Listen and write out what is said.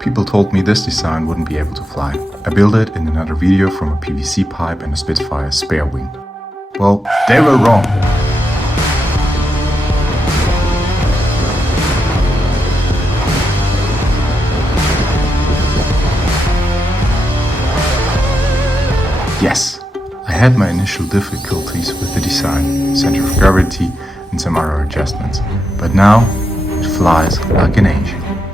People told me this design wouldn't be able to fly. I built it in another video from a PVC pipe and a Spitfire spare wing. Well, they were wrong. Yes, I had my initial difficulties with the design, center of gravity and some other adjustments, but now it flies like an angel.